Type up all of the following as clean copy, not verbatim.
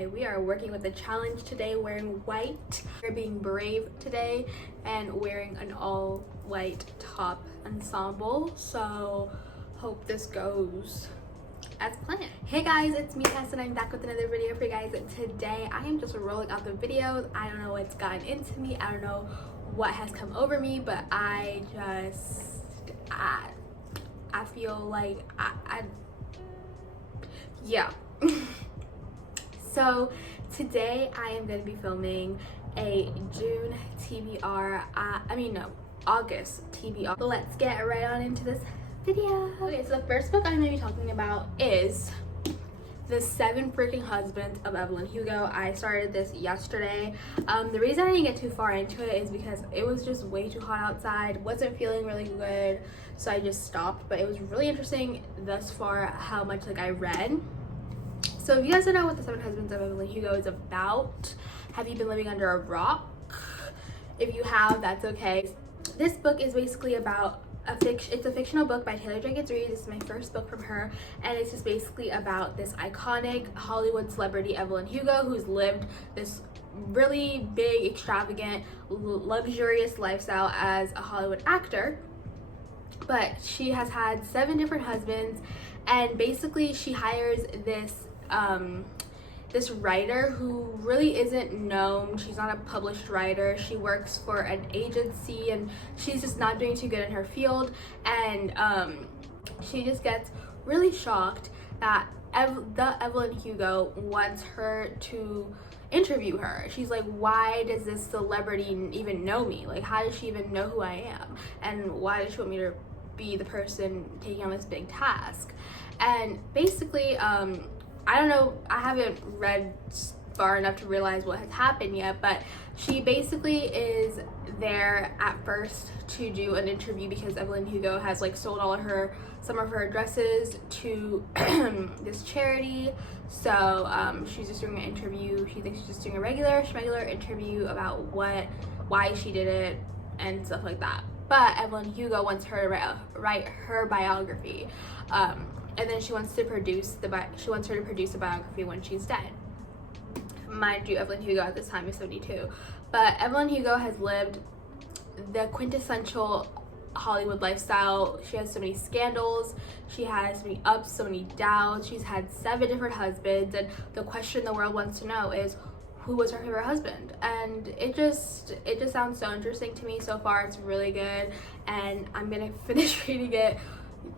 Okay, we are working with the challenge today, wearing white. We're being brave today and wearing an all white top ensemble. So hope this goes as planned. Hey guys, it's me Tess and I'm back with another video for you guys. Today I am just rolling out the videos. I don't know what's gotten into me. I don't know what has come over me, but I feel like yeah. So today I am going to be filming a June TBR, August TBR. Let's get right on into this video. Okay, so the first book I'm going to be talking about is The 7 Freaking Husbands of Evelyn Hugo. I started this yesterday. The reason I didn't get too far into it is because it was just way too hot outside. Wasn't feeling really good, so I just stopped. But it was really interesting thus far how much I read. So if you guys don't know what The 7 Husbands of Evelyn Hugo is about, have you been living under a rock? If you have, that's okay. This book is basically about it's a fictional book by Taylor Jenkins Reid. This is my first book from her, and it's just basically about this iconic Hollywood celebrity, Evelyn Hugo, who's lived this really big, extravagant, luxurious lifestyle as a Hollywood actor. But she has had 7 different husbands, and basically she hires this writer who really isn't known. She's not a published writer. She works for an agency and she's just not doing too good in her field, and she just gets really shocked that Evelyn Hugo wants her to interview her. She's like, why does this celebrity even know me? Like, how does she even know who I am? And why does she want me to be the person taking on this big task? And basically, I don't know, I haven't read far enough to realize what has happened yet, but she basically is there at first to do an interview because Evelyn Hugo has sold some of her dresses to this charity. So she's just doing an interview. She thinks she's just doing a regular interview about why she did it and stuff like that. But Evelyn Hugo wants her to write her biography. And then she wants her to produce a biography when she's dead. Mind you, Evelyn Hugo at this time is 72. But Evelyn Hugo has lived the quintessential Hollywood lifestyle. She has so many scandals. She has so many ups, so many downs. She's had 7 different husbands. And the question the world wants to know is, who was her favorite husband? And it just sounds so interesting to me so far. It's really good. And I'm going to finish reading it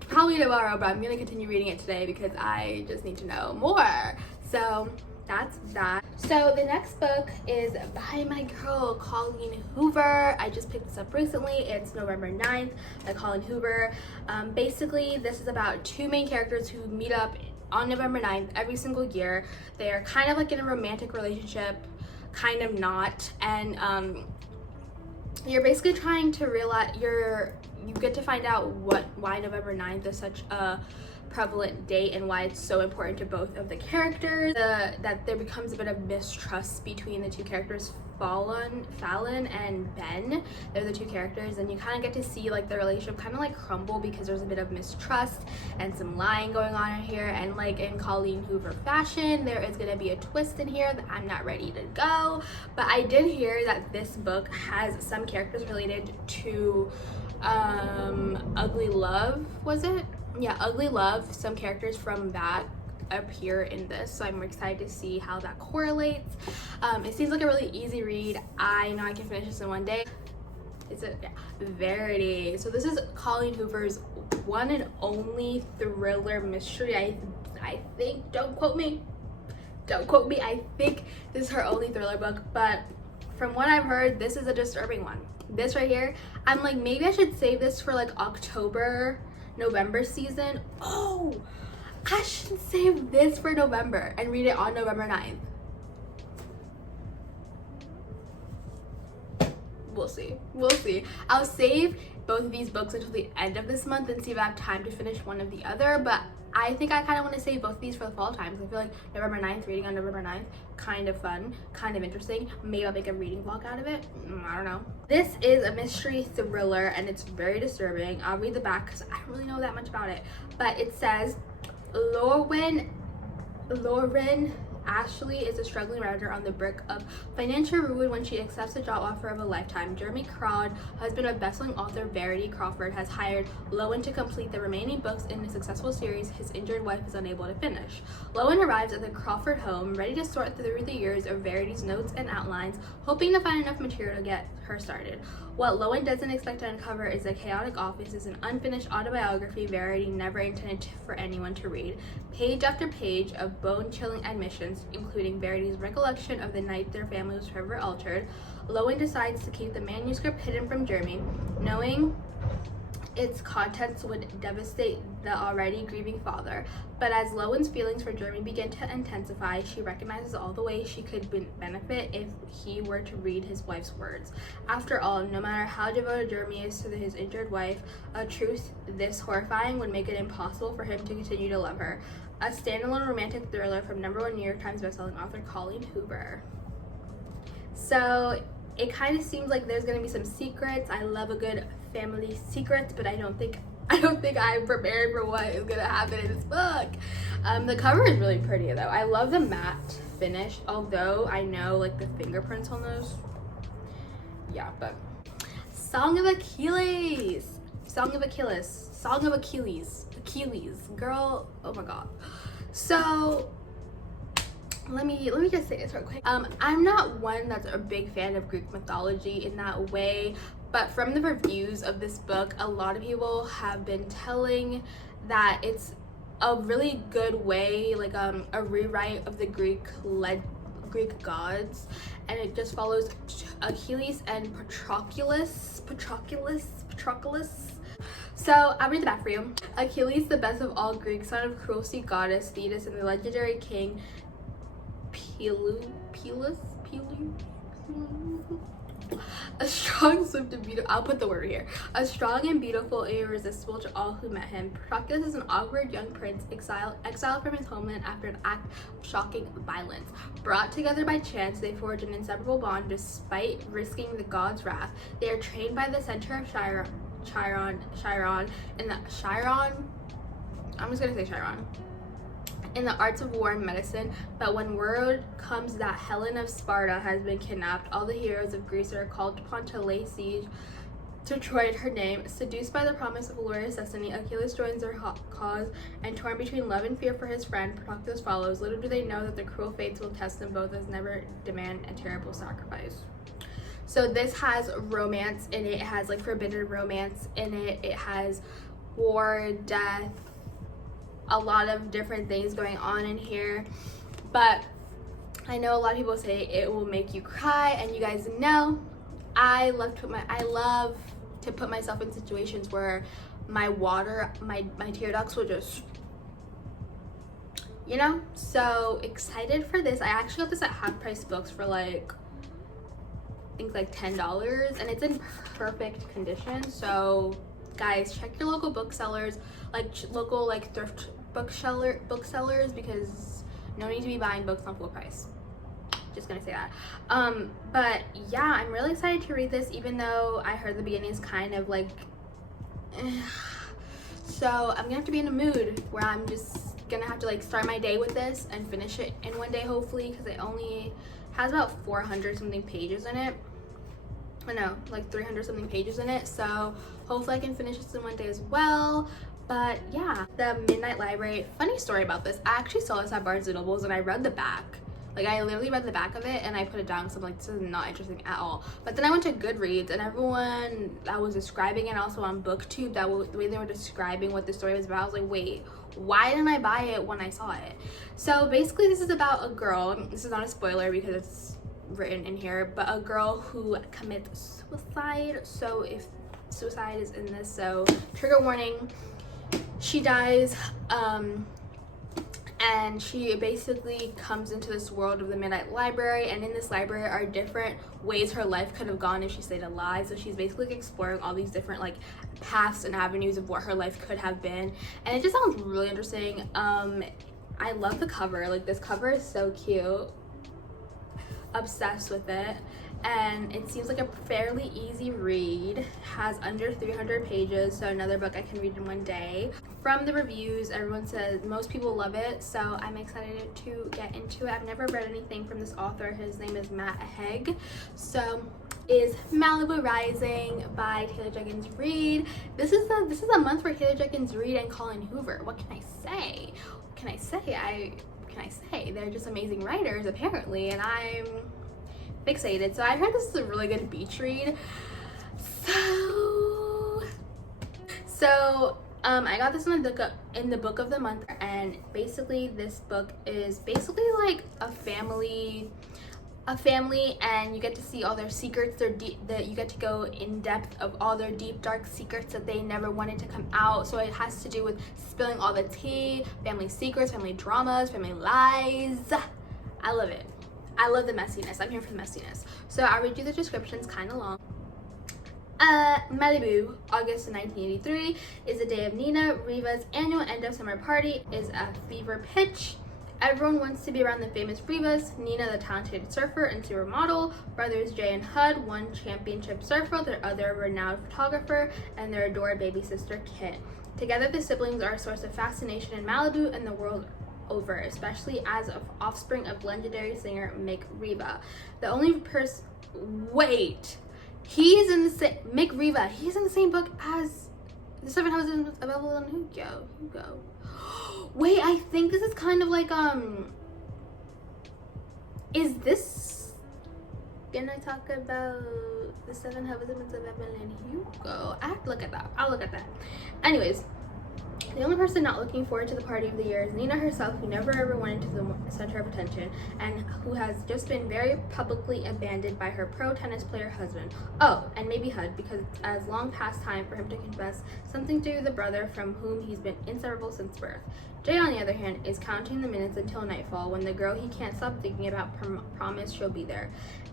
probably tomorrow, but I'm gonna continue reading it today because I just need to know more. So that's that. So the next book is by my girl Colleen Hoover. I just picked this up recently. It's November 9th by Colleen Hoover. Basically, this is about 2 main characters who meet up on November 9th every single year. They are kind of in a romantic relationship, kind of not, and you're basically trying to realize you get to find out why November 9th is such a prevalent date and why it's so important to both of the characters. That there becomes a bit of mistrust between the 2 characters, Fallon and Ben. They're the 2 characters, and you kind of get to see the relationship kind of crumble because there's a bit of mistrust and some lying going on in here. And in Colleen Hoover fashion, there is going to be a twist in here that I'm not ready to go. But I did hear that this book has some characters related to Ugly Love, was it? Yeah, Ugly Love. Some characters from that appear in this, so I'm excited to see how that correlates. It seems like a really easy read. I know I can finish this in one day. Verity. So this is Colleen Hoover's one and only thriller mystery. I think, don't quote me, I think this is her only thriller book, but from what I've heard, this is a disturbing one. This right here, I'm maybe I should save this for October, November season. Oh, I should save this for November and read it on November 9th. We'll see. I'll save both of these books until the end of this month and see if I have time to finish one of the other, but I think I kind of want to save both of these for the fall time because I feel like November 9th, reading on November 9th, kind of fun, kind of interesting. Maybe I'll make a reading vlog out of it. I don't know. This is a mystery thriller and it's very disturbing. I'll read the back because I don't really know that much about it. But it says, Lauren Ashley is a struggling writer on the brink of financial ruin when she accepts the job offer of a lifetime. Jeremy Crawford, husband of best-selling author Verity Crawford, has hired Lowen to complete the remaining books in a successful series his injured wife is unable to finish. Lowen arrives at the Crawford home, ready to sort through the years of Verity's notes and outlines, hoping to find enough material to get her started. What Lowen doesn't expect to uncover is a chaotic office is an unfinished autobiography Verity never intended for anyone to read. Page after page of bone-chilling admissions, including Verity's recollection of the night their family was forever altered. Lowen decides to keep the manuscript hidden from Jeremy, knowing its contents would devastate the already grieving father. But as Lowen's feelings for Jeremy begin to intensify, she recognizes all the ways she could benefit if he were to read his wife's words. After all, no matter how devoted Jeremy is to his injured wife, a truth this horrifying would make it impossible for him to continue to love her. A standalone romantic thriller from #1 New York Times bestselling author Colleen Hoover. So it kind of seems like there's gonna be some secrets. I love a good family secrets, but I don't think I'm prepared for what is gonna happen in this book. The cover is really pretty though. I love the matte finish, although I know like the fingerprints on those. Yeah, but Song of Achilles. Achilles, girl. Oh my god. So let me just say this real quick. I'm not one that's a big fan of Greek mythology in that way, but from the reviews of this book, a lot of people have been telling that it's a really good way, like a rewrite of the Greek gods, and it just follows Achilles and Patroclus. So I'll read the back for you. Achilles, the best of all Greeks, son of cruel sea goddess Thetis and the legendary king Pelus. A strong, swift, and beautiful. I'll put the word here. A strong and beautiful, irresistible to all who met him. Patroclus is an awkward young prince exiled from his homeland after an act of shocking violence. Brought together by chance, they forge an inseparable bond despite risking the god's wrath. They are trained by the center of Chiron in the arts of war and medicine, but when word comes that Helen of Sparta has been kidnapped, all the heroes of Greece are called upon to lay siege to Troy in her name. Seduced by the promise of a glorious destiny, Achilles joins their cause, and torn between love and fear for his friend, Patroclus follows. Little do they know that the cruel fates will test them both as never demand a terrible sacrifice. So this has romance in it. It has like forbidden romance in it. It has war, death, a lot of different things going on in here, but I know a lot of people say it will make you cry, and you guys know I love to put myself in situations where my tear ducts will just, you know. So excited for this. I actually got this at half price books for like I think like $10, and it's in perfect condition. So guys, check your local booksellers, local thrift booksellers, because no need to be buying books on full price. Just gonna say that. But yeah, I'm really excited to read this, even though I heard the beginning is kind of like so I'm gonna have to be in a mood where I'm just gonna have to like start my day with this and finish it in one day, hopefully, because it only has about 400 something pages in it. I know, like 300 something pages in it, so hopefully I can finish this in one day as well. But yeah, the Midnight Library. Funny story about this, I actually saw this at Barnes & Noble's and I read the back. Like I literally read the back of it and I put it down because I'm like, this is not interesting at all. But then I went to Goodreads, and everyone that was describing it, also on BookTube, the way they were describing what the story was about, I was like, wait, why didn't I buy it when I saw it? So basically this is about a girl, this is not a spoiler because it's written in here, but a girl who commits suicide. So if suicide is in this, so trigger warning, she dies, and she basically comes into this world of the Midnight Library, and in this library are different ways her life could have gone if she stayed alive. So she's basically exploring all these different like paths and avenues of what her life could have been, and it just sounds really interesting. I love the cover. Like this cover is so cute. obsessed with it, and it seems like a fairly easy read. Has under 300 pages, so another book I can read in one day. From the reviews, everyone says most people love it, so I'm excited to get into it. I've never read anything from this author. His name is Matt Haig. So is Malibu Rising by Taylor Jenkins Reid. This is a month for Taylor Jenkins Reid and Colin Hoover. What can I say? What can I say? They're just amazing writers apparently, and I'm fixated. So I heard this is a really good beach read. So I got this in the book of the month, and basically this book is basically like a family, and you get to see all their secrets. You get to go in depth of all their deep dark secrets that they never wanted to come out. So it has to do with spilling all the tea, family secrets, family dramas, family lies. I love it. I love the messiness. I'm here for the messiness. So I'll read you the description. It's kind of long. Malibu, August 1983, is the day of Nina Riva's annual end of summer party is a fever pitch. Everyone wants to be around the famous Rivas. Nina, the talented surfer and supermodel, brothers Jay and Hud, one championship surfer, their other renowned photographer, and their adored baby sister Kit. Together, the siblings are a source of fascination in Malibu and the world over, especially as of offspring of legendary singer Mick Riva. The only person. Wait. He's in the same Mick Riva. He's in the same book as The Seven Houses Available on Hugo. Wait, I think this is kind of like is this gonna talk about The Seven Husbands of Evelyn Hugo? I have to look at that. I'll look at that. Anyways, the only person not looking forward to the party of the year is Nina herself, who never ever went into the center of attention and who has just been very publicly abandoned by her pro tennis player husband. Oh, and maybe Hud, because it has long past time for him to confess something to the brother from whom he's been inseparable since birth. Jay, on the other hand, is counting the minutes until nightfall when the girl he can't stop thinking about promised she'll be there.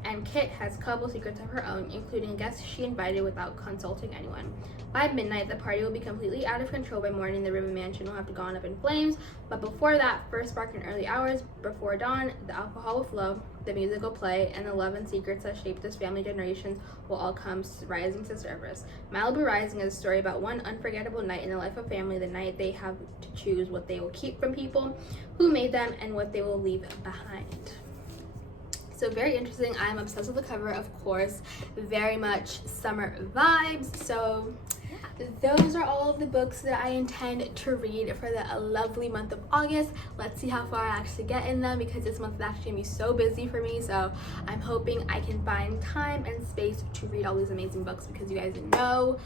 And Kit has a couple secrets of her own, including guests she invited without consulting anyone. By midnight, the party will be completely out of control. By morning, the River Mansion will have gone up in flames. But before that, first spark in early hours, before dawn, the alcohol will flow, the music will play, and the love and secrets that shaped this family generations will all come rising to surface. Malibu Rising is a story about one unforgettable night in the life of family, the night they have to choose what they will keep from people who made them and what they will leave behind. So very interesting. I'm obsessed with the cover, of course. Very much summer vibes. So yeah, those are all of the books that I intend to read for the lovely month of August. Let's see how far I actually get in them, because this month is actually gonna be so busy for me. So I'm hoping I can find time and space to read all these amazing books, because you guys know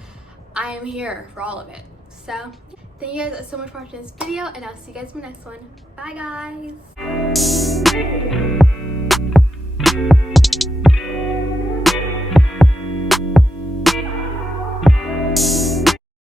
I am here for all of it. So thank you guys so much for watching this video, and I'll see you guys in the next one. Bye guys.